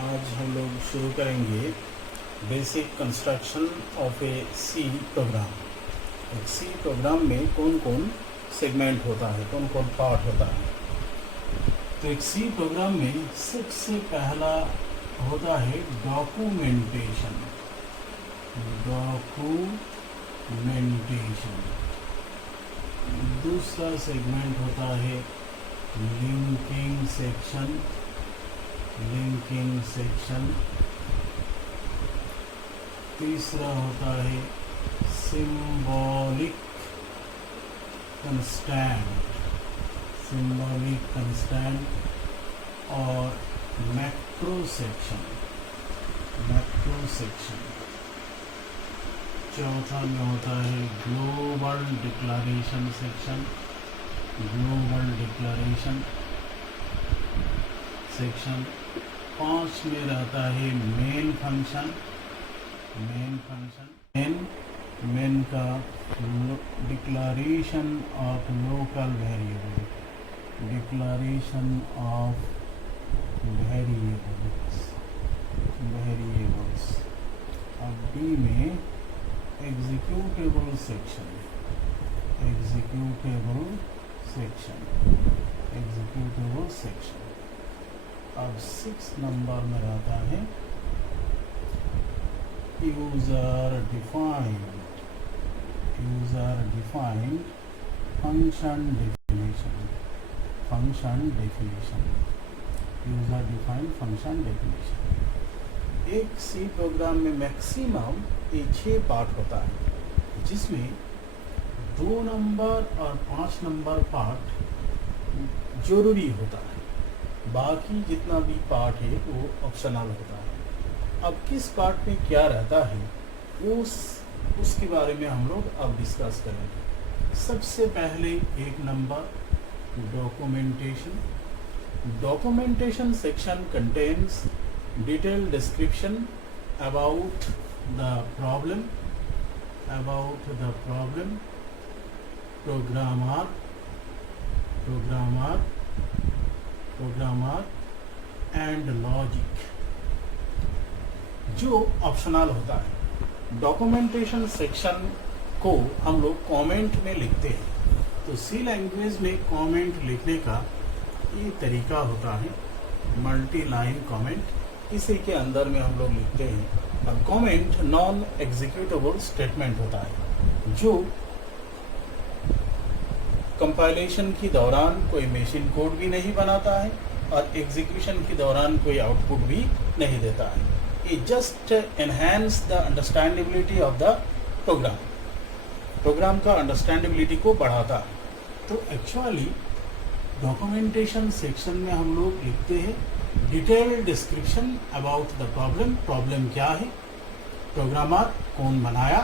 आज हम लोग शुरू करेंगे basic construction of a C program. एक सी प्रोग्राम में कौन कौन सेगमेंट होता है, कौन कौन पार्ट होता है। तो एक सी प्रोग्राम में सबसे पहला होता है डॉक्यूमेंटेशन। दूसरा सेगमेंट होता है लिंकिंग सेक्शन। तीसरा होता है सिंबॉलिक कंस्टेंट और मैक्रो सेक्शन। चौथा में होता है ग्लोबल डिक्लेरेशन सेक्शन। पांच में रहता है मेन फंक्शन। मेन का डिक्लेरेशन ऑफ लोकल वेरिएबल्स। अब डी में एग्जीक्यूटेबल सेक्शन। अब 6 नंबर में रहता है यूजर डिफाइंड फंक्शन डेफिनेशन। एक सी प्रोग्राम में मैक्सिमम 6 पार्ट होता है, जिसमें 2 नंबर और 5 नंबर पार्ट जरूरी होता है। बाकी जितना भी पार्ट है वो ऑप्शनल होता है। अब किस पार्ट में क्या रहता है उसके बारे में हम लोग अब डिस्कस करेंगे। सबसे पहले 1 number documentation section contains detail description about the problem, programmer and logic, जो ऑप्शनल होता है। डॉक्यूमेंटेशन सेक्शन को हम लोग कमेंट में लिखते हैं। तो सी लैंग्वेज में कमेंट लिखने का ये तरीका होता है मल्टी लाइन कमेंट। इसी के अंदर में हम लोग लिखते हैं। अब कमेंट नॉन एग्जीक्यूटेबल स्टेटमेंट होता है, जो कंपाइलेशन के दौरान कोई मशीन कोड भी नहीं बनाता है और एग्जीक्यूशन के दौरान कोई आउटपुट भी नहीं देता है। It just enhance the understandability of the program का अंडरस्टैंडेबिलिटी को बढ़ाता है। तो एक्चुअली डॉक्यूमेंटेशन सेक्शन में हम लोग लिखते हैं detail description about the problem क्या है, प्रोग्रामर कौन बनाया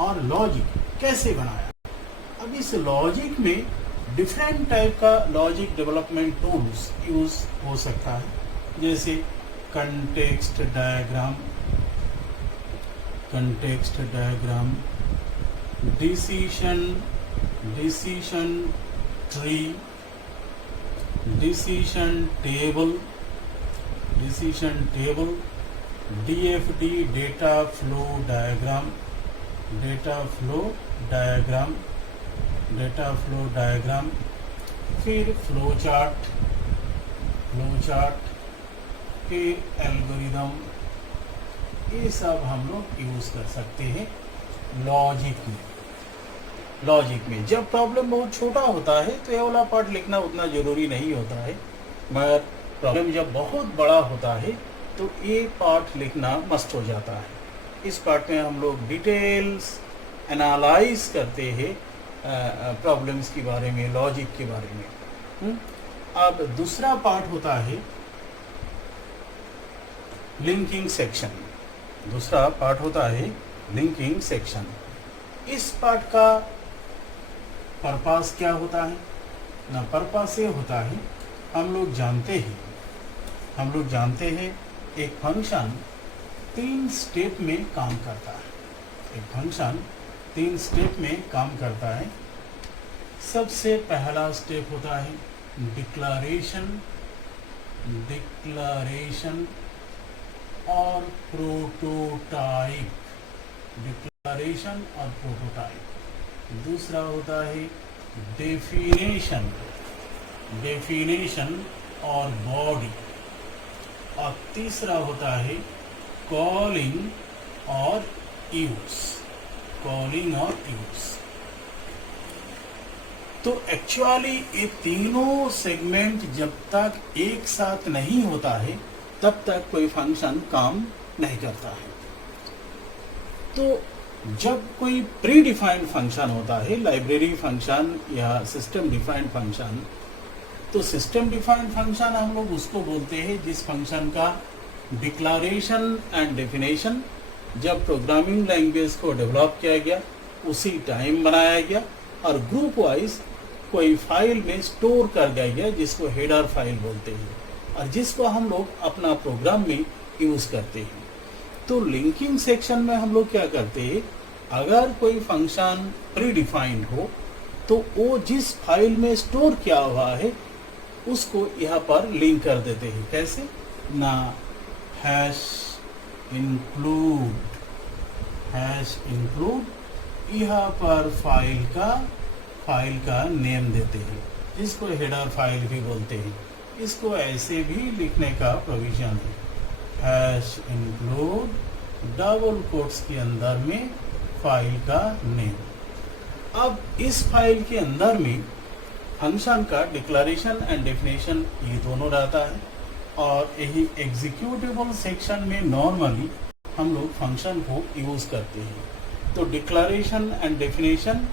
और लॉजिक कैसे बनाया। अब इस लॉजिक में डिफरेंट टाइप का लॉजिक डेवलपमेंट टूल्स यूज हो सकता है, जैसे context diagram, decision tree, decision table, DFD data flow diagram, फिर फ्लो चार्ट, फिर एल्गोरिदम। ये सब हम लोग यूज कर सकते हैं लॉजिक में। जब प्रॉब्लम बहुत छोटा होता है तो ये वाला पार्ट लिखना उतना जरूरी नहीं होता है, मगर प्रॉब्लम जब बहुत बड़ा होता है तो ये पार्ट लिखना मस्ट हो जाता है। इस पार्ट में हम लोग डिटेल्स एनालाइज करते हैं प्रॉब्लम्स के बारे में, लॉजिक के बारे में। अब दूसरा पार्ट होता है लिंकिंग सेक्शन। इस पार्ट का पर्पस क्या होता है ना, पर्पस ये होता है हम लोग जानते हैं एक फंक्शन 3 स्टेप में काम करता है। सबसे पहला स्टेप होता है डिक्लेरेशन और प्रोटोटाइप, डिक्लेरेशन और प्रोटोटाइप। दूसरा होता है डेफिनेशन, डेफिनेशन और बॉडी। और तीसरा होता है कॉलिंग और यूज, कॉलिंग और यूज। तो एक्चुअली ये तीनों सेगमेंट जब तक एक साथ नहीं होता है तब तक कोई फंक्शन काम नहीं करता है। तो जब कोई प्री डिफाइंड फंक्शन होता है, लाइब्रेरी फंक्शन या सिस्टम डिफाइंड फंक्शन, तो सिस्टम डिफाइंड फंक्शन हम लोग उसको बोलते हैं जिस फंक्शन का डिक्लेरेशन एंड डेफिनेशन जब प्रोग्रामिंग लैंग्वेज को डेवलप किया गया उसी टाइम बनाया गया और ग्रुप वाइज कोई फाइल में स्टोर कर दिया गया जिसको हेडर फाइल बोलते हैं और जिसको हम लोग अपना प्रोग्राम में यूज करते हैं। तो लिंकिंग सेक्शन में हम लोग क्या करते हैं, अगर कोई फंक्शन प्री डिफाइंड हो तो वो जिस फाइल में स्टोर किया हुआ है उसको यहाँ पर लिंक कर देते हैं। कैसे ना, हैश इंक्लूड यहाँ पर फाइल का नेम देते हैं, इसको हेडर फाइल भी बोलते हैं। इसको ऐसे भी लिखने का प्रोविजन है, हैश इंक्लूड डबल कोट्स के अंदर में फाइल का नेम। अब इस फाइल के अंदर में फंक्शन का डिक्लेरेशन एंड डेफिनेशन ये दोनों रहता है और यही एग्जीक्यूटेबल सेक्शन में नॉर्मली हम लोग फंक्शन को यूज करते हैं। तो डिक्लेरेशन एंड डेफिनेशन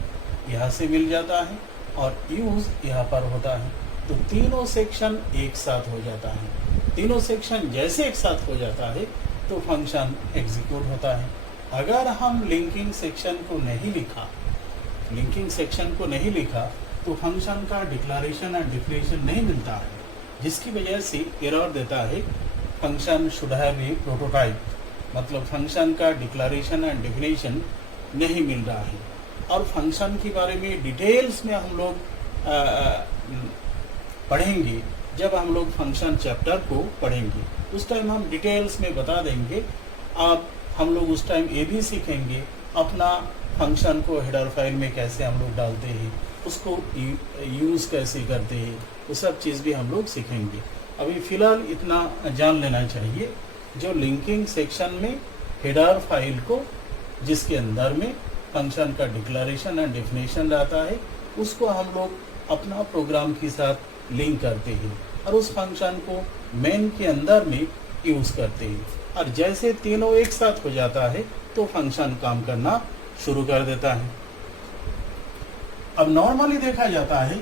यहाँ से मिल जाता है और यूज यहाँ पर होता है। तो तीनों सेक्शन एक साथ हो जाता है। तीनों सेक्शन जैसे एक साथ हो जाता है तो फंक्शन एग्जीक्यूट होता है। अगर हम लिंकिंग सेक्शन को नहीं लिखा तो फंक्शन का डिक्लेरेशन एंड डेफिनेशन नहीं मिलता है, जिसकी वजह से एरर देता है function should have a prototype, मतलब फंक्शन का डिक्लेरेशन एंड डेफिनेशन नहीं मिल रहा है। और फंक्शन के बारे में डिटेल्स में हम लोग पढ़ेंगे जब हम लोग फंक्शन चैप्टर को पढ़ेंगे, उस टाइम हम डिटेल्स में बता देंगे। अब हम लोग उस टाइम ये भी सीखेंगे अपना फंक्शन को हेडर फाइल में कैसे हम लोग डालते हैं, उसको यूज़ कैसे करते हैं, वो सब चीज़ भी हम लोग सीखेंगे। अभी फ़िलहाल इतना जान लेना चाहिए, जो लिंकिंग सेक्शन में हेडर फाइल को जिसके अंदर में फंक्शन का डिक्लेरेशन एंड डेफिनेशन रहता है उसको हम लोग अपना प्रोग्राम के साथ लिंक करते हैं और उस फंक्शन को मेन के अंदर में यूज करते हैं। और जैसे तीनों एक साथ हो जाता है तो फंक्शन काम करना शुरू कर देता है। अब नॉर्मली देखा जाता है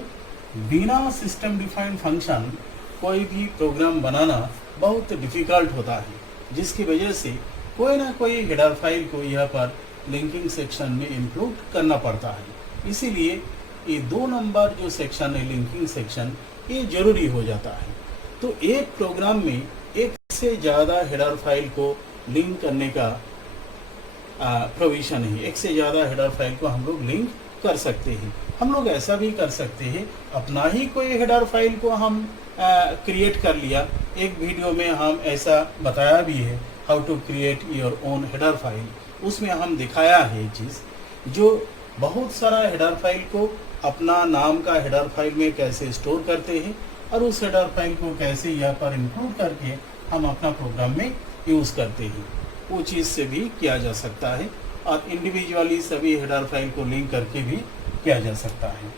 बिना सिस्टम डिफाइंड फंक्शन कोई भी प्रोग्राम बनाना बहुत डिफिकल्ट होता है, जिसकी वजह से कोई ना कोई हेडर फाइल को यहाँ पर लिंकिंग सेक्शन में इंक्लूड करना पड़ता है। इसीलिए ये 2 नंबर जो सेक्शन है लिंकिंग सेक्शन, ये जरूरी हो जाता है। तो एक प्रोग्राम में एक से ज़्यादा हेडर फाइल को लिंक करने का प्रोविजन है। एक से ज़्यादा हेडर फाइल को हम लोग लिंक कर सकते हैं। हम लोग ऐसा भी कर सकते हैं, अपना ही कोई हेडर फाइल को हम क्रिएट कर लिया। एक वीडियो में हम ऐसा बताया भी है, how to create your own header file. उसमें हम दिखाया है चीज़, जो बहुत सारा हेडर फाइल को अपना नाम का हेडर फाइल में कैसे स्टोर करते हैं और उस हेडर फाइल को कैसे यहाँ पर इंक्लूड करके हम अपना प्रोग्राम में यूज़ करते हैं। वो चीज़ से भी किया जा सकता है और इंडिविजुअली सभी हेडर फाइल को लिंक करके भी किया जा सकता है।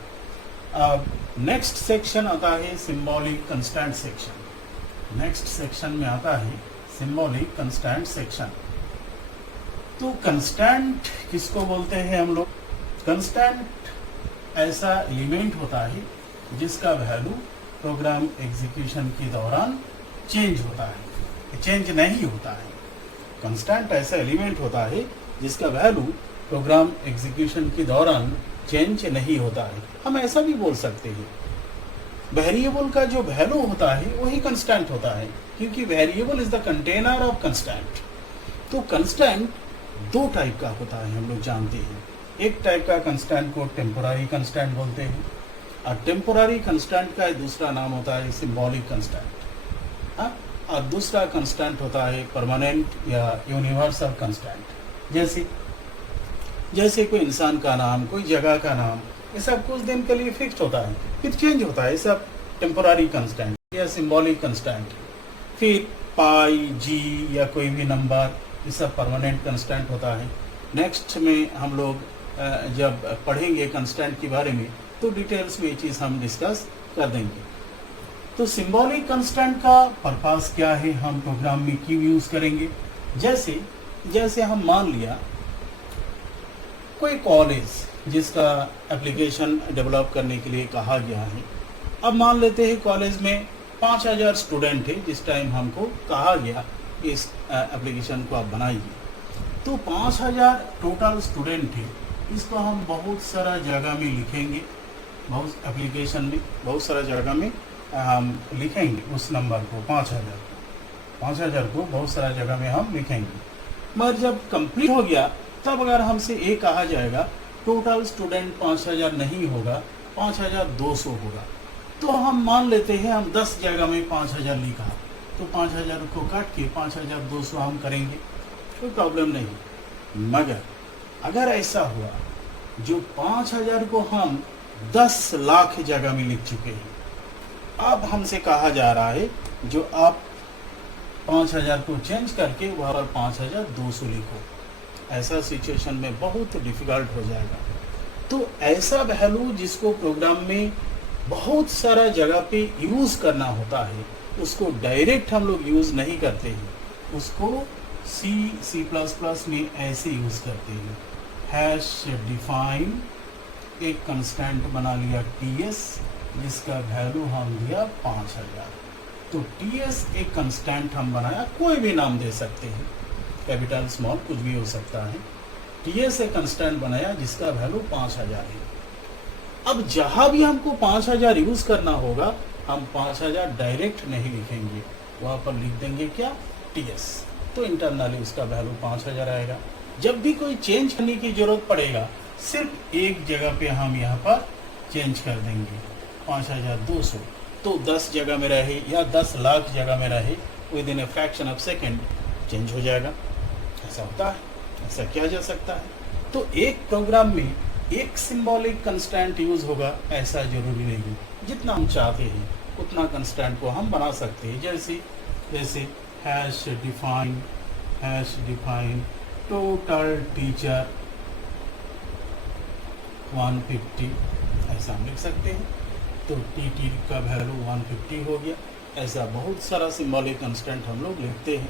अब नेक्स्ट सेक्शन आता है symbolic constant section. Next section में आता है सिंबॉलिक कंस्टेंट सेक्शन। तो कंस्टेंट किसको बोलते हैं हम लोग? कंस्टेंट ऐसा एलिमेंट होता है जिसका वैल्यू प्रोग्राम एग्जीक्यूशन के दौरान चेंज होता है, चेंज नहीं होता है। कंस्टेंट ऐसा एलिमेंट होता है जिसका वैल्यू प्रोग्राम एग्जीक्यूशन के दौरान चेंज नहीं होता है। हम ऐसा भी बोल सकते हैं वेरिएबल का जो वैल्यू होता है वही कंस्टेंट होता है, क्योंकि variable is the container of constant. तो कंस्टेंट 2 टाइप का होता है, हम लोग जानते हैं। एक टाइप का कंस्टेंट को टेम्पोररी कंस्टेंट बोलते हैं और टेम्पोररी कंस्टेंट का दूसरा नाम होता है सिंबॉलिक कंस्टेंट। और दूसरा कंस्टेंट होता है परमानेंट या यूनिवर्सल कंस्टेंट। जैसे कोई इंसान का नाम, कोई जगह का नाम, ये सब कुछ दिन के लिए फिक्स्ड होता है, फिर चेंज होता है, ये सब टेम्पोरारी कंस्टेंट या सिंबॉलिक कंस्टेंट। फिर पाई, जी या कोई भी नंबर, ये सब परमानेंट कंस्टेंट होता है। नेक्स्ट में हम लोग जब पढ़ेंगे कंस्टेंट के बारे में तो डिटेल्स में ये चीज़ हम डिस्कस कर देंगे। तो सिंबॉलिक कंस्टेंट का पर्पस क्या है, हम प्रोग्राम में क्यों यूज़ करेंगे। जैसे हम मान लिया कोई कॉलेज जिसका एप्लीकेशन डेवलप करने के लिए कहा गया है। अब मान लेते हैं कॉलेज में 5000 स्टूडेंट है, जिस टाइम हमको कहा गया इस एप्लीकेशन को आप बनाइए। तो 5000 टोटल स्टूडेंट है, इसको हम बहुत सारा जगह में लिखेंगे, बहुत एप्लीकेशन में बहुत सारा जगह में हम लिखेंगे उस नंबर को 5000 को बहुत सारा जगह में हम लिखेंगे। मगर जब कंप्लीट हो गया तब अगर हमसे ये कहा जाएगा टोटल स्टूडेंट 5000 नहीं होगा, 5200 होगा, तो हम मान लेते हैं हम 10 जगह में 5000 लिखा, तो 5000 को काट के 5200 हम करेंगे, कोई प्रॉब्लम नहीं। मगर अगर ऐसा हुआ जो 5000 को हम 10 लाख जगह में लिख चुके हैं, अब हमसे कहा जा रहा है जो आप 5000 को चेंज करके वहाँ पर 5200 लिखो, ऐसा सिचुएशन में बहुत डिफिकल्ट हो जाएगा। तो ऐसा वैल्यू जिसको प्रोग्राम में बहुत सारा जगह पे यूज़ करना होता है, उसको डायरेक्ट हम लोग यूज़ नहीं करते हैं, उसको C++ में ऐसे यूज़ करते हैं। हैश डिफाइन एक कंस्टेंट बना लिया TS, जिसका वैल्यू हम दिया 5000। तो TS एक कंस्टेंट हम बनाया, कोई भी नाम दे सकते हैं, कैपिटल स्मॉल कुछ भी हो सकता है। TS एक कंस्टेंट बनाया जिसका वैल्यू 5000 है। अब जहाँ भी हमको 5000 यूज़ करना होगा, हम 5000 डायरेक्ट नहीं लिखेंगे, वहाँ पर लिख देंगे क्या, TS। तो इंटरनली उसका वैल्यू 5000 आएगा। जब भी कोई चेंज करने की जरूरत पड़ेगा, सिर्फ एक जगह पे हम यहाँ पर चेंज कर देंगे 5200, तो 10 जगह में रहे या 10 लाख जगह में रहे, with in a fraction of second change हो जाएगा। ऐसा होता है, ऐसा किया जा सकता है। तो एक प्रोग्राम में एक सिंबॉलिक कंस्टेंट यूज होगा ऐसा जरूरी नहीं, जितना हम चाहते हैं उतना कंस्टेंट को हम बना सकते हैं। जैसे हैश डिफाइन टोटल टीचर 150, ऐसा हम लिख सकते हैं। तो टी का वैल्यू 150 हो गया। ऐसा बहुत सारा सिंबॉलिक कंस्टेंट हम लोग लिखते हैं,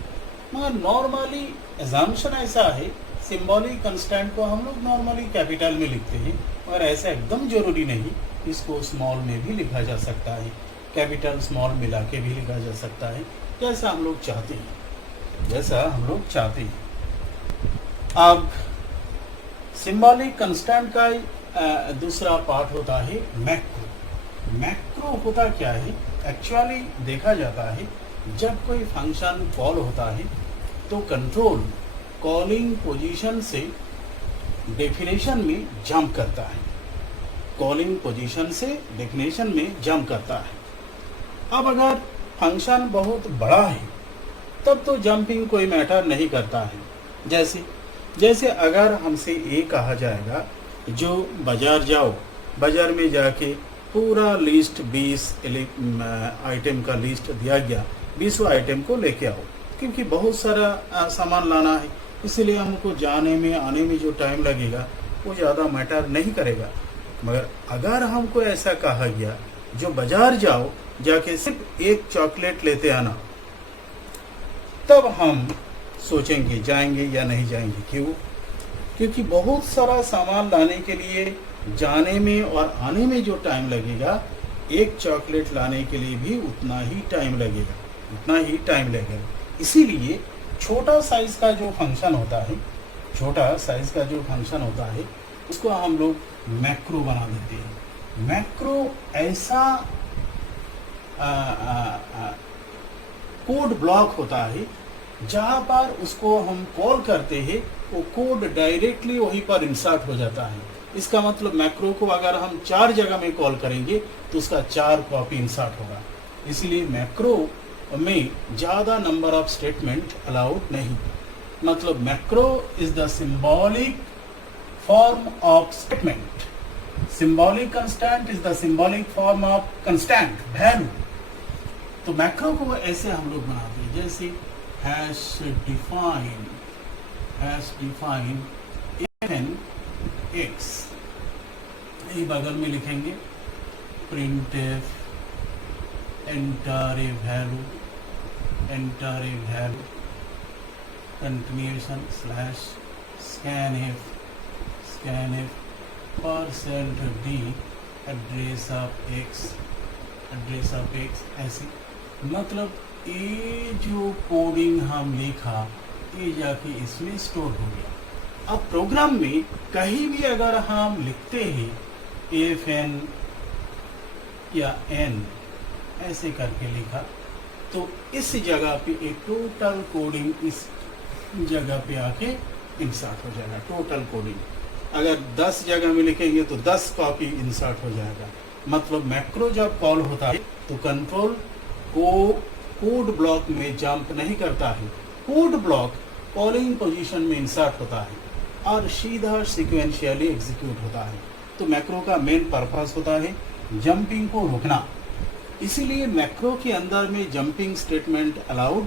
मगर नॉर्मली एजम्पशन ऐसा है सिंबॉलिक कंस्टेंट को हम लोग नॉर्मली कैपिटल में लिखते हैं, मगर ऐसा एकदम जरूरी नहीं, इसको स्मॉल में भी लिखा जा सकता है, कैपिटल स्मॉल मिला के भी लिखा जा सकता है, जैसा हम लोग चाहते हैं। अब सिंबॉलिक कंस्टेंट का दूसरा पार्ट होता है मैक्रो होता क्या है, एक्चुअली देखा जाता है जब कोई फंक्शन कॉल होता है तो कंट्रोल कॉलिंग पोजीशन से डेफिनेशन में जंप करता है। अब अगर फंक्शन बहुत बड़ा है तब तो जंपिंग कोई मैटर नहीं करता है। जैसे अगर हमसे ये कहा जाएगा जो बाजार जाओ, बाजार में जाके पूरा लिस्ट 20 आइटम का लिस्ट दिया गया, 20 आइटम को लेके आओ, क्योंकि बहुत सारा सामान लाना है, इसलिए हमको जाने में आने में जो टाइम लगेगा वो ज़्यादा मैटर नहीं करेगा। मगर अगर हमको ऐसा कहा गया जो बाजार जाओ, जाके सिर्फ एक चॉकलेट लेते आना, तब हम सोचेंगे जाएंगे या नहीं जाएंगे। क्यों? क्योंकि बहुत सारा सामान लाने के लिए जाने में और आने में जो टाइम लगेगा, एक चॉकलेट लाने के लिए भी उतना ही टाइम लगेगा। इसीलिए छोटा साइज का जो फंक्शन होता है उसको हम लोग मैक्रो बना देते हैं। मैक्रो ऐसा कोड ब्लॉक होता है जहाँ पर उसको हम कॉल करते हैं, वो कोड डायरेक्टली वहीं पर इंसर्ट हो जाता है। इसका मतलब मैक्रो को अगर हम 4 जगह में कॉल करेंगे तो उसका 4 कॉपी इंसर्ट होगा। इसलिए मैक्रो में ज़्यादा नंबर ऑफ स्टेटमेंट अलाउड नहीं। मतलब macro is the symbolic form of statement. Symbolic constant is the symbolic form of constant value. तो मैक्रो को ऐसे हम लोग बनाते हैं, जैसे हैश डिफाइन एन एक्स, ये बगल में लिखेंगे printf enter a value continuation slash scanf %d address of x ऐसे। मतलब ये जो कोडिंग हम लिखा ये जाके इसमें स्टोर हो गया। अब प्रोग्राम में कहीं भी अगर हम लिखते हैं fn या n ऐसे करके लिखा, तो इस जगह पे एक टोटल कोडिंग इस जगह पे आके इंसर्ट हो जाएगा। टोटल कोडिंग अगर 10 जगह में लिखेंगे तो 10 कॉपी इंसर्ट हो जाएगा। मतलब मैक्रो जब कॉल होता है तो कंट्रोल को कोड ब्लॉक में जंप नहीं करता है, कोड ब्लॉक कॉलिंग पोजीशन में इंसर्ट होता है और सीधा सीक्वेंशियली एग्जीक्यूट होता है। तो मैक्रो का मेन पर्पस होता है जंपिंग को रोकना। इसीलिए मैक्रो के अंदर में जंपिंग स्टेटमेंट अलाउड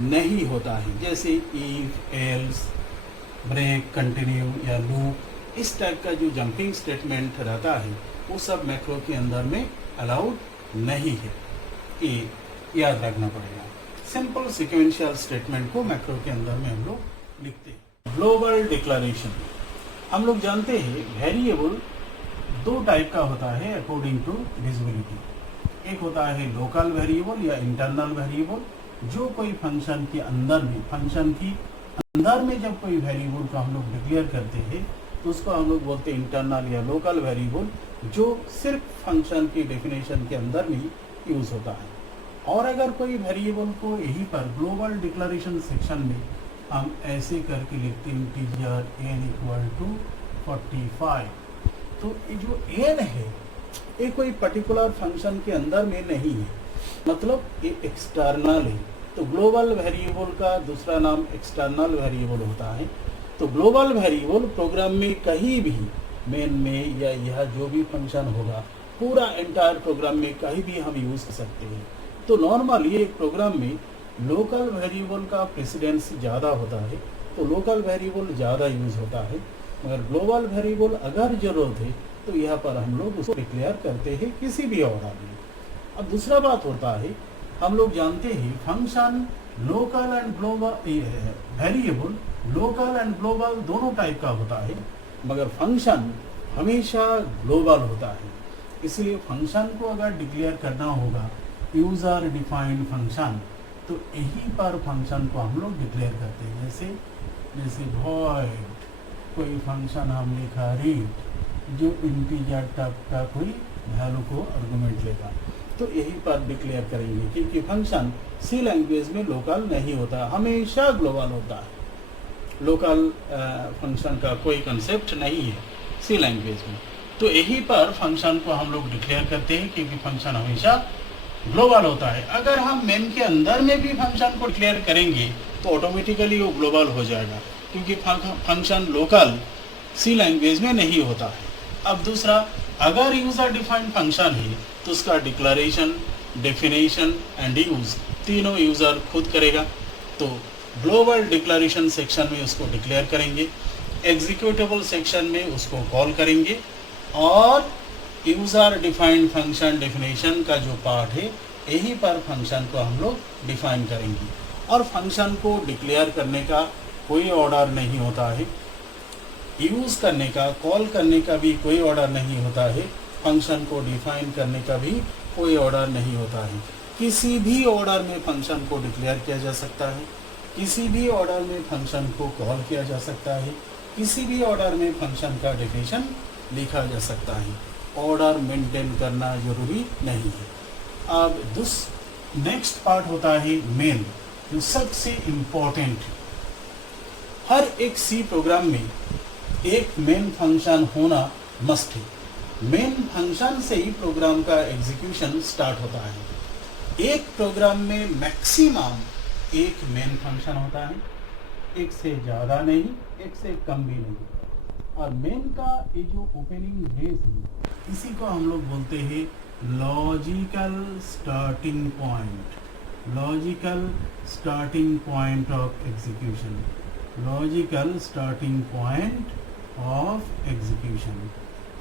नहीं होता है, जैसे इफ, एल्स, ब्रेक, कंटिन्यू या लूप। इस टाइप का जो जंपिंग स्टेटमेंट रहता है वो सब मैक्रो के अंदर में अलाउड नहीं है, ये याद रखना पड़ेगा। सिंपल सीक्वेंशियल स्टेटमेंट को मैक्रो के अंदर में हम लोग लिखते हैं। ग्लोबल डिक्लेरेशन, हम लोग जानते हैं वेरिएबल दो टाइप का होता है अकॉर्डिंग टू विजिबिलिटी। एक होता है लोकल वेरिएबल या इंटरनल वेरिएबल, जो कोई फंक्शन के अंदर में जब कोई वेरिएबल को हम लोग डिक्लेयर करते हैं तो उसको हम लोग बोलते हैं इंटरनल या लोकल वेरिएबल, जो सिर्फ फंक्शन की डेफिनेशन के अंदर में यूज होता है। और अगर कोई वेरिएबल को यहीं पर ग्लोबल डिक्लेरेशन सेक्शन में हम ऐसे करके लिखते हैं इंटीजर n = 45, तो ये जो n है ये कोई पर्टिकुलर फंक्शन के अंदर में नहीं है, मतलब ये एक्सटर्नल है। तो ग्लोबल वेरिएबल का दूसरा नाम एक्सटर्नल वेरिएबल होता है। तो ग्लोबल वेरिएबल प्रोग्राम में कहीं भी मेन में या यह जो भी फंक्शन होगा पूरा एंटायर प्रोग्राम में कहीं भी हम यूज कर सकते हैं। तो नॉर्मली एक प्रोग्राम में लोकल वेरिएबल का प्रेसिडेंस ज़्यादा होता है, तो लोकल वेरिएबल ज़्यादा यूज होता है। मगर ग्लोबल वेरिएबल अगर जरूरत है तो यहाँ पर हम लोग उसको डिक्लेयर करते हैं किसी भी ऑर्डर में। अब दूसरा बात होता है, हम लोग जानते हैं function local and global, variable local and global दोनों टाइप का होता है, मगर फंक्शन हमेशा ग्लोबल होता है। इसलिए फंक्शन को अगर डिक्लेयर करना होगा यूजर डिफाइंड फंक्शन, तो यहीं पर फंक्शन को हम लोग डिक्लेयर करते हैं। जैसे void कोई फंक्शन हम लिखा रीड, जो इंटीजर टाइप का कोई वैल्यू को आर्गुमेंट लेगा, तो यहीं पर डिक्लेयर करेंगे। क्योंकि फंक्शन सी लैंग्वेज में लोकल नहीं होता, हमेशा ग्लोबल होता है। लोकल फंक्शन का कोई कंसेप्ट नहीं है सी लैंग्वेज में। तो यहीं पर फंक्शन को हम लोग डिक्लेयर करते हैं क्योंकि फंक्शन हमेशा ग्लोबल होता है। अगर हम मेन के अंदर में भी फंक्शन को डिक्लेयर करेंगे तो ऑटोमेटिकली वो ग्लोबल हो जाएगा, क्योंकि फंक्शन लोकल सी लैंग्वेज में नहीं होता है। अब दूसरा, अगर यूजर डिफाइंड फंक्शन है तो उसका डिक्लेरेशन, डेफिनेशन एंड यूज तीनों यूजर खुद करेगा। तो ग्लोबल डिक्लेरेशन सेक्शन में उसको डिक्लेयर करेंगे, एग्जीक्यूटेबल सेक्शन में उसको कॉल करेंगे, और यूजर डिफाइंड फंक्शन डेफिनेशन का जो पार्ट है यहीं पर फंक्शन को हम लोग डिफाइन करेंगे। और फंक्शन को डिक्लेयर करने का कोई ऑर्डर नहीं होता है, यूज करने का, कॉल करने का भी कोई ऑर्डर नहीं होता है, फंक्शन को डिफाइन करने का भी कोई ऑर्डर नहीं होता है। किसी भी ऑर्डर में फंक्शन को डिक्लेयर किया जा सकता है, किसी भी ऑर्डर में फंक्शन को कॉल किया जा सकता है, किसी भी ऑर्डर में फंक्शन का डेफिनेशन लिखा जा सकता है। ऑर्डर मेंटेन करना जरूरी नहीं है। अब नेक्स्ट पार्ट होता है मेन, जो सबसे इम्पोर्टेंट है। हर एक सी प्रोग्राम में एक मेन फंक्शन होना मस्ट है। मेन फंक्शन से ही प्रोग्राम का एग्जीक्यूशन स्टार्ट होता है। एक प्रोग्राम में मैक्सिमम एक मेन फंक्शन होता है, एक से ज़्यादा नहीं, एक से कम भी नहीं। और मेन का ये जो ओपनिंग बेस है इसी को हम लोग बोलते हैं logical starting point, logical starting point of execution, logical starting point of execution.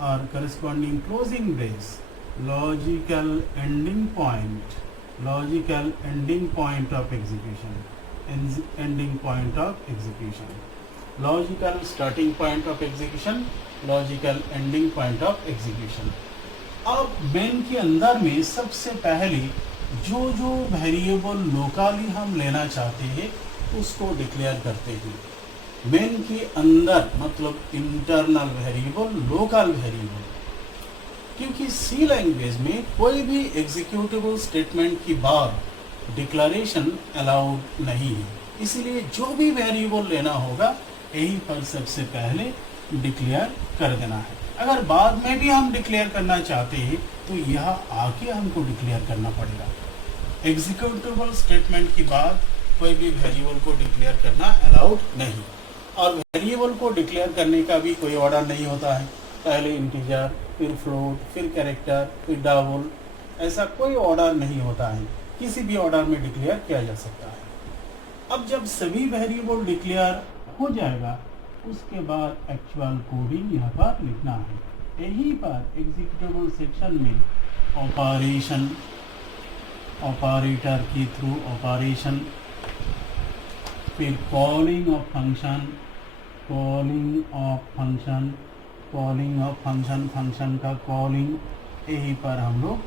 और corresponding closing brace logical ending point, logical ending point of execution, ending point of execution, logical starting point of execution, logical ending point of execution. अब main के अंदर में सबसे पहले जो जो variable locally हम लेना चाहते हैं उसको डिक्लेयर करते हैं। मेन के अंदर मतलब इंटरनल वेरिएबल, लोकल वेरिएबल, क्योंकि सी लैंग्वेज में कोई भी एग्जीक्यूटेबल स्टेटमेंट की बाद डिक्लेरेशन अलाउड नहीं है, इसलिए जो भी वेरिएबल लेना होगा यहीं पर सबसे पहले डिक्लेयर कर देना है। अगर बाद में भी हम डिक्लेयर करना चाहते हैं तो यह आके हमको डिक्लेयर करना पड़ेगा। एग्जीक्यूटेबल स्टेटमेंट की बाद कोई भी वेरिएबल को डिक्लेयर करना अलाउड नहीं। और वेरिएबल को डिक्लेयर करने का भी कोई ऑर्डर नहीं होता है, पहले इंटीजर, फिर फ्लोट, फिर कैरेक्टर, फिर डबल, ऐसा कोई ऑर्डर नहीं होता है, किसी भी ऑर्डर में डिक्लेयर किया जा सकता है। अब जब सभी वेरिएबल डिक्लेयर हो जाएगा उसके बाद एक्चुअल कोडिंग यहाँ पर लिखना है। यहीं पर एग्जीक्यूटेबल सेक्शन में ऑपरेशन, ऑपरेटर के थ्रू ऑपरेशन, फिर calling of function, calling of function, calling of function, function का कॉलिंग, यहीं पर हम लोग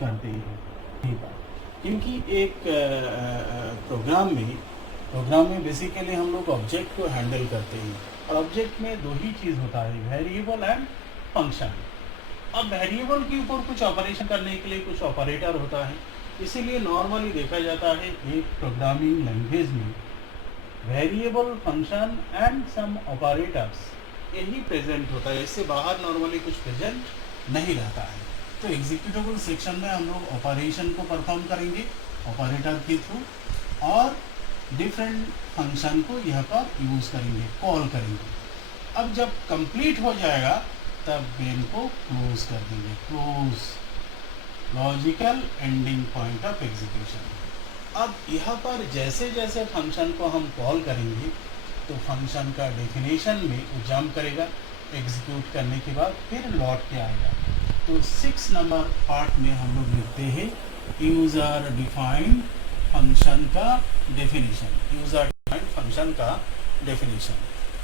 करते हैं। यहीं पर क्योंकि एक प्रोग्राम में बेसिकली हम लोग ऑब्जेक्ट को हैंडल करते हैं और ऑब्जेक्ट में दो ही चीज़ होता है, वेरिएबल एंड फंक्शन। अब वेरिएबल के ऊपर कुछ ऑपरेशन करने के लिए कुछ ऑपरेटर होता है, इसीलिए नॉर्मली देखा जाता है एक प्रोग्रामिंग लैंग्वेज में variable, function and some operators यही प्रेजेंट होता है, इससे बाहर नॉर्मली कुछ प्रेजेंट नहीं रहता है। तो एग्जीक्यूटेबल सेक्शन में हम लोग ऑपरेशन को परफॉर्म करेंगे ऑपरेटर के थ्रू और डिफरेंट फंक्शन को यहाँ पर यूज़ करेंगे, कॉल करेंगे। अब जब कंप्लीट हो जाएगा तब मेन को क्लोज कर देंगे, close, logical ending point of execution. अब यहाँ पर जैसे जैसे फंक्शन को हम कॉल करेंगे तो फंक्शन का डेफिनेशन में वो जंप करेगा, एग्जीक्यूट करने के बाद फिर लौट के आएगा। तो 6 नंबर पार्ट में हम लोग लिखते हैं यूज़र डिफाइंड फंक्शन का डेफिनेशन, यूज़र डिफाइंड फंक्शन का डेफिनेशन।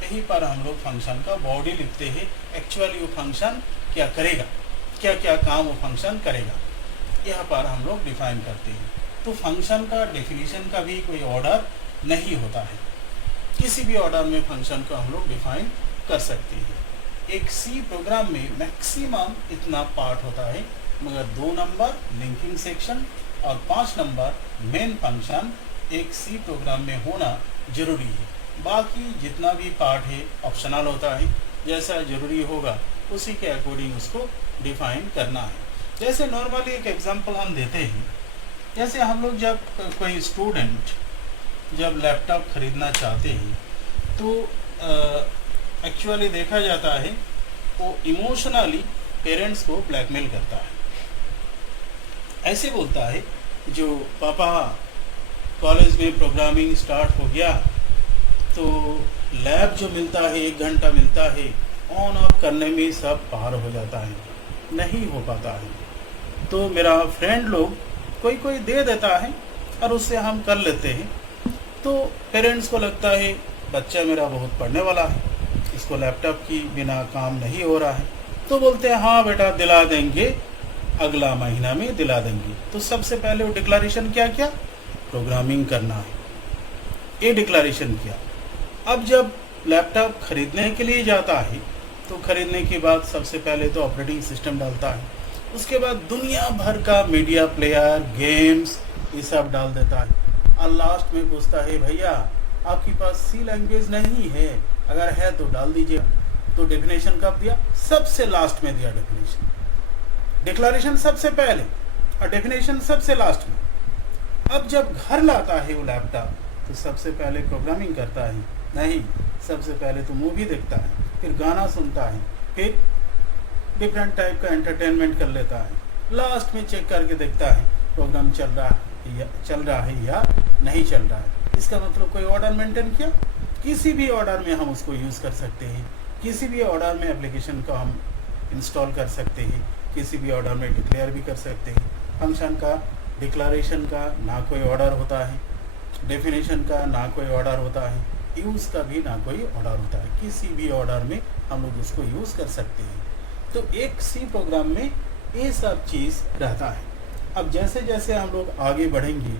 यहीं पर हम लोग फंक्शन का बॉडी लिखते हैं, एक्चुअली वो फंक्शन क्या करेगा, क्या क्या काम वो फंक्शन करेगा, यहाँ पर हम लोग डिफाइन करते हैं। तो फंक्शन का डेफिनेशन का भी कोई ऑर्डर नहीं होता है, किसी भी ऑर्डर में फंक्शन को हम लोग डिफाइन कर सकते हैं। एक सी प्रोग्राम में मैक्सिमम इतना पार्ट होता है, मगर 2 नंबर लिंकिंग सेक्शन और 5 नंबर मेन फंक्शन एक सी प्रोग्राम में होना जरूरी है। बाकी जितना भी पार्ट है ऑप्शनल होता है, जैसा जरूरी होगा उसी के अकॉर्डिंग उसको डिफाइन करना है। जैसे नॉर्मली एक एग्जांपल हम देते हैं, जैसे हम लोग जब कोई स्टूडेंट जब लैपटॉप खरीदना चाहते हैं तो एक्चुअली देखा जाता है वो इमोशनली पेरेंट्स को ब्लैकमेल करता है, ऐसे बोलता है जो पापा कॉलेज में प्रोग्रामिंग स्टार्ट हो गया तो लैब जो मिलता है 1 घंटा मिलता है, ऑन ऑफ करने में सब पार हो जाता है, नहीं हो पाता है। तो मेरा फ्रेंड लोग कोई कोई दे देता है और उससे हम कर लेते हैं। तो पेरेंट्स को लगता है बच्चा मेरा बहुत पढ़ने वाला है, इसको लैपटॉप की बिना काम नहीं हो रहा है, तो बोलते हैं हाँ बेटा दिला देंगे, अगला महीना में दिला देंगे। तो सबसे पहले वो डिक्लेरेशन क्या किया, प्रोग्रामिंग करना है, ये डिक्लेरेशन किया। अब जब लैपटॉप खरीदने के लिए जाता है तो खरीदने के बाद सबसे पहले तो ऑपरेटिंग सिस्टम डालता है, उसके बाद दुनिया भर का मीडिया प्लेयर, गेम्स, ये सब डाल देता है और लास्ट में पूछता है भैया आपके पास सी लैंग्वेज नहीं है, अगर है तो डाल दीजिए। तो डेफिनेशन कब दिया, सबसे लास्ट में दिया डेफिनेशन। डिक्लेरेशन सबसे पहले और डेफिनेशन सबसे लास्ट में। अब जब घर लाता है वो लैपटॉप तो सबसे पहले प्रोग्रामिंग करता है? नहीं, सबसे पहले तो मूवी देखता है, फिर गाना सुनता है, फिर डिफरेंट टाइप का एंटरटेनमेंट कर लेता है, लास्ट में चेक करके देखता है प्रोग्राम चल रहा है या नहीं चल रहा है। इसका मतलब कोई ऑर्डर मेंटेन किया, किसी भी ऑर्डर में हम उसको यूज़ कर सकते हैं, किसी भी ऑर्डर में एप्लीकेशन को हम इंस्टॉल कर सकते हैं, किसी भी ऑर्डर में डिक्लेयर भी कर सकते हैं। फंक्शन का डिक्लेरेशन का ना कोई ऑर्डर होता है, डेफिनेशन का ना कोई ऑर्डर होता है, यूज़ का भी ना कोई ऑर्डर होता है। किसी भी ऑर्डर में हम लोग उसको यूज़ कर सकते हैं। तो एक सी प्रोग्राम में ये सब चीज़ रहता है। अब जैसे जैसे हम लोग आगे बढ़ेंगे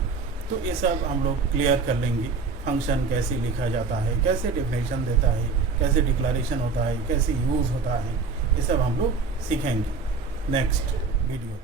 तो ये सब हम लोग क्लियर कर लेंगे। फंक्शन कैसे लिखा जाता है, कैसे डेफिनेशन देता है, कैसे डिक्लेरेशन होता है, कैसे यूज़ होता है, ये सब हम लोग सीखेंगे नेक्स्ट वीडियो।